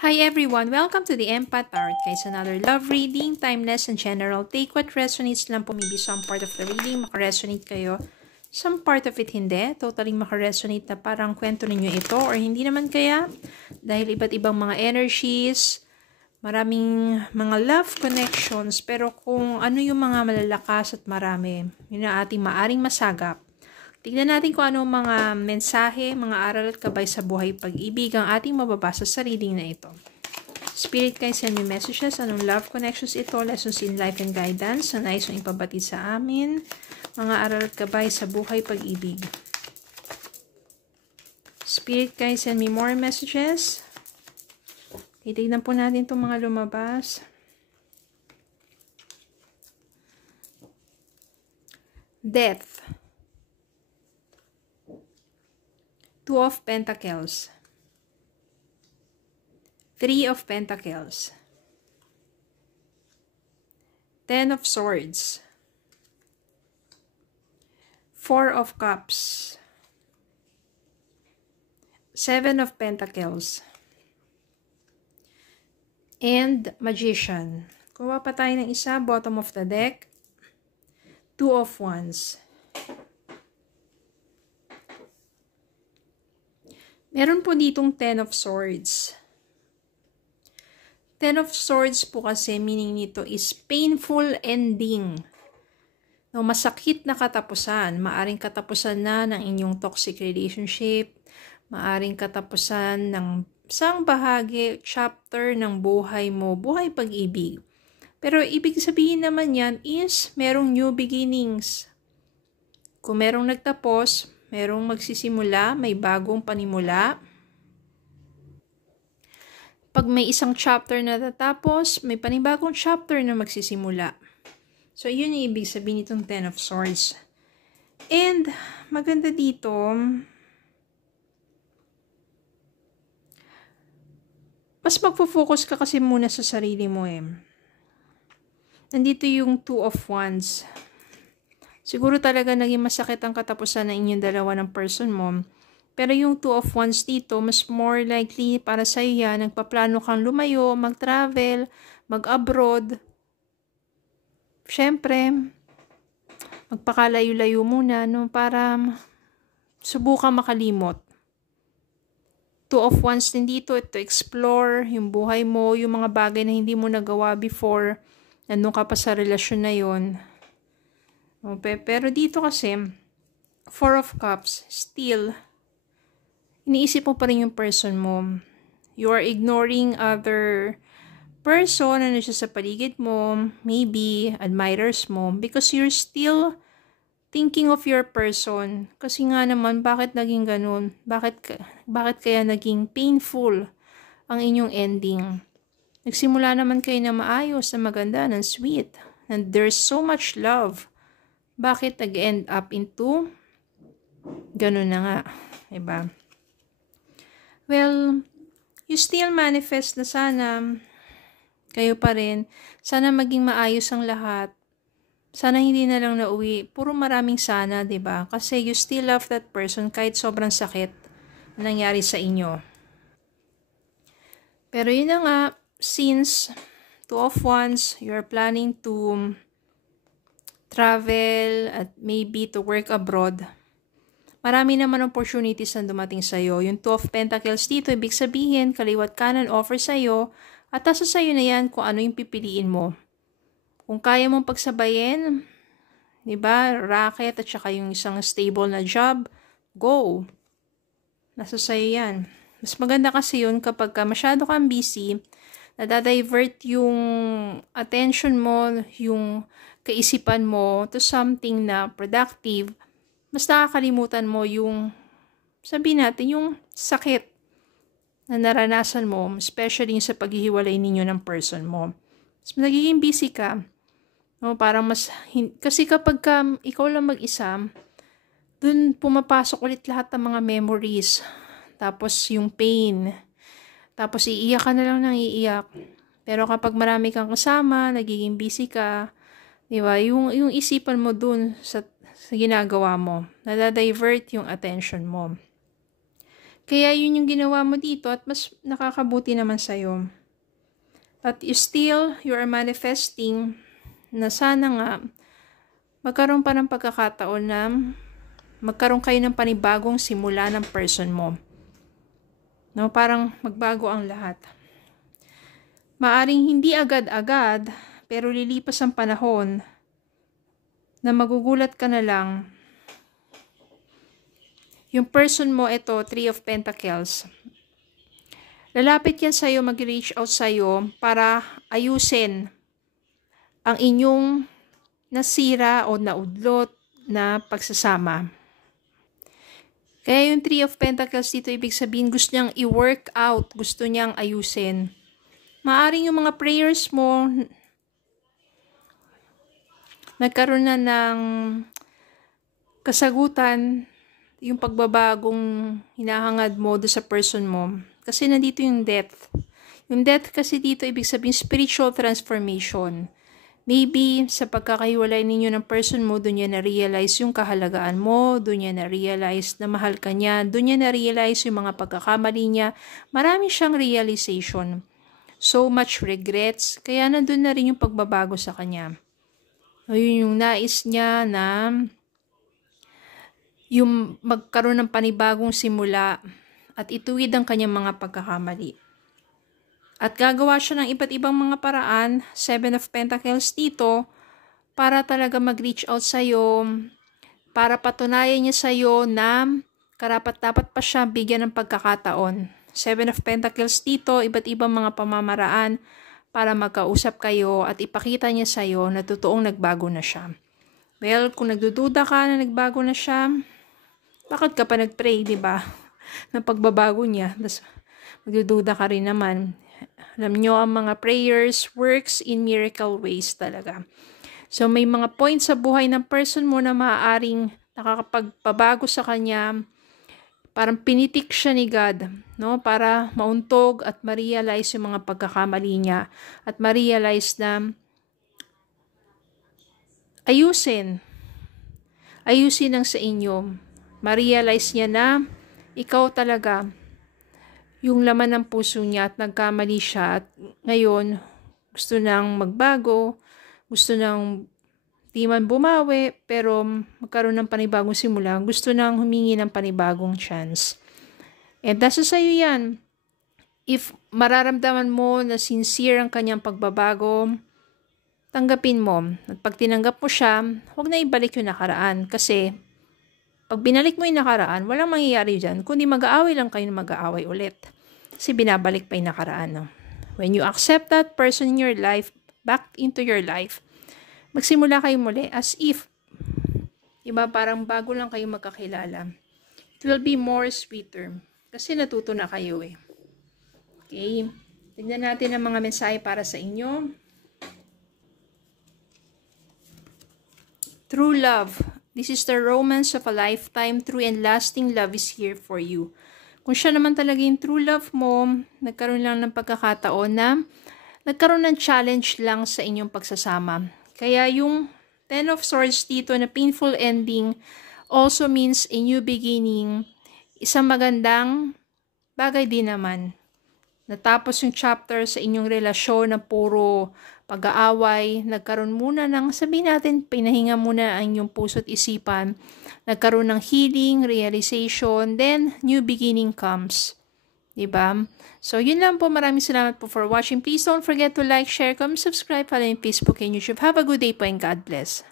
Hi everyone! Welcome to the Empath Tarot. Guys, another love reading, timeless and general. Take what resonates lang po. Maybe some part of the reading makaresonate kayo. Some part of it hindi. Totally makaresonate na parang kwento ninyo ito or hindi naman kaya. Dahil iba't ibang mga energies, maraming mga love connections. Pero kung ano yung mga malalakas at marami, yun ang ating maaring masagap. Tignan natin kung ano mga mensahe, mga aral at gabay sa buhay pag-ibig ang ating mababasa sa reading na ito. Spirit guys, send me messages. Anong love connections ito? Lessons in life and guidance. Ang nais mong ipabatid sa amin. Mga aral at gabay sa buhay pag-ibig. Spirit guys, send me more messages. Titignan po natin itong mga lumabas. Death. Two of Pentacles. Three of Pentacles. Ten of Swords. Four of Cups. Seven of Pentacles. And Magician. Kuha pa tayo ng isa, bottom of the deck. Two of Wands. Meron po ditong Ten of Swords. Ten of Swords po kasi meaning nito is painful ending. No, masakit na katapusan. Maaring katapusan na ng inyong toxic relationship. Maaring katapusan ng isang bahagi, chapter ng buhay mo, buhay pag-ibig. Pero ibig sabihin naman yan is merong new beginnings. Kung merong nagtapos, merong magsisimula, may bagong panimula. Pag may isang chapter na tatapos, may panibagong chapter na magsisimula. So, yun yung ibig sabihin nitong Ten of Swords. And, maganda dito, mas magpo-focus ka kasi muna sa sarili mo eh. Nandito yung Two of Wands. Siguro talaga naging masakit ang katapusan ng inyong dalawa ng person mo. Pero yung Two of Wands dito, mas more likely para sa iyo yan. Nagpaplano kang lumayo, mag-travel, mag-abroad. Siyempre, magpakalayo-layo muna no, para subukan makalimot. Two of Wands din dito, to explore yung buhay mo, yung mga bagay na hindi mo nagawa before. Nandun ka pa sa relasyon na yon. Okay, pero dito kasi, Four of Cups, still, iniisip mo pa rin yung person mo. You are ignoring other person na siya sa paligid mo, maybe admirers mo, because you're still thinking of your person. Kasi nga naman, bakit naging ganun? Bakit kaya naging painful ang inyong ending? Nagsimula naman kayo na maayos, na maganda, na sweet, and there's so much love. Bakit nag-end up into ganun na nga, diba? Well, you still manifest na sana kayo pa rin. Sana maging maayos ang lahat. Sana hindi na lang nauwi. Puro maraming sana, diba? Kasi you still love that person kahit sobrang sakit na nangyari sa inyo. Pero yun na nga, since Two of Wands, you're planning to travel at maybe to work abroad. Marami naman opportunities na dumating sa'yo. Yung Two of Pentacles dito, ibig sabihin, kaliwat kanan offer sa'yo at nasa sa'yo na yan kung ano yung pipiliin mo. Kung kaya mong pagsabayin, diba, racket at saka yung isang stable na job, go. Nasa sa'yo yan. Mas maganda kasi yun kapag masyado kang busy, nadadivert yung attention mo, yung kaisipan mo to something na productive, mas nakakalimutan mo yung, sabihin natin, yung sakit na naranasan mo, especially sa paghihiwalay ninyo ng person mo. Mas nagiging busy ka, no? Parang mas, kasi kapag ikaw lang mag-isa, dun pumapasok ulit lahat ng mga memories, tapos yung pain, tapos iiyak ka na lang ng iiyak. Pero kapag marami kang kasama, nagiging busy ka, diba? Yung isipan mo dun sa ginagawa mo, nadadivert yung attention mo. Kaya yun yung ginawa mo dito at mas nakakabuti naman sa'yo. At you are manifesting na sana nga magkaroon pa ng pagkakataon na magkaroon kayo ng panibagong simula ng person mo. No, parang magbago ang lahat. Maaring hindi agad-agad, pero lilipas ang panahon na magugulat ka na lang. Yung person mo, ito, Three of Pentacles. Lalapit yan sa'yo, mag-reach out sa'yo para ayusin ang inyong nasira o naudlot na pagsasama. Kaya yung Three of Pentacles dito, ibig sabihin, gusto niyang i-work out, gusto niyang ayusin. Maaring yung mga prayers mo, nagkaroon na ng kasagutan, yung pagbabagong hinahangad mo do sa person mo. Kasi nandito yung death. Yung death kasi dito, ibig sabihin, spiritual transformation. Maybe, sa pagkakahiwalay ninyo ng person mo, doon niya na-realize yung kahalagaan mo, doon niya na-realize na mahal ka niya, doon niya na-realize yung mga pagkakamali niya. Marami siyang realization. So much regrets. Kaya nandun na rin yung pagbabago sa kanya. Ayun yung nais niya na yung magkaroon ng panibagong simula at ituwid ang kanyang mga pagkakamali. At gagawa siya ng iba't ibang mga paraan, Seven of Pentacles dito, para talaga mag-reach out sa'yo, para patunayan niya sa'yo na karapat-dapat pa siya bigyan ng pagkakataon. Seven of Pentacles dito, iba't ibang mga pamamaraan para magkausap kayo at ipakita niya sa'yo na totoong nagbago na siya. Well, kung nagdududa ka na nagbago na siya, bakit ka pa nag-pray, di ba? Na pagbabago niya. Tapos, magdududa ka rin naman. Alam nyo, ang mga prayers works in miracle ways talaga. So, may mga points sa buhay ng person mo na maaaring nakakapagpabago sa kanya. Parang pinitik siya ni God, no? Para mauntog at ma-realize yung mga pagkakamali niya. At ma-realize na ayusin ang sa inyo. Ma-realize niya na ikaw talaga yung laman ng puso niya at nagkamali siya at ngayon gusto nang magbago, gusto nang di man bumawi pero magkaroon ng panibagong simula, gusto nang humingi ng panibagong chance. And nasa sa'yo yan. If mararamdaman mo na sincere ang kanyang pagbabago, tanggapin mo. At pag tinanggap mo siya, huwag na ibalik yung nakaraan kasi pag binalik mo yung nakaraan, walang mangyayari dyan, kundi mag-aaway lang kayo na mag-aaway ulit. Kasi binabalik pa yung nakaraan. No? When you accept that person in your life, back into your life, magsimula kayo muli as if, diba, parang bago lang kayo magkakilala. It will be more sweeter. Kasi natuto na kayo eh. Okay? Tignan natin ang mga mensahe para sa inyo. True love. This is the romance of a lifetime. True and lasting love is here for you. Kung siya naman talaga yung true love mo, nagkaroon lang ng pagkakataon na nagkaroon ng challenge lang sa inyong pagsasama. Kaya yung Ten of Swords dito na painful ending also means a new beginning. Isang magandang bagay din naman. Natapos yung chapter sa inyong relasyon na puro pag-aaway, nagkaroon muna ng, sabihin natin, pinahinga muna ang inyong puso't isipan, nagkaroon ng healing, realization, then new beginning comes. Diba? So, yun lang po. Maraming salamat po for watching. Please don't forget to like, share, comment, subscribe, follow in Facebook and YouTube. Have a good day po and God bless.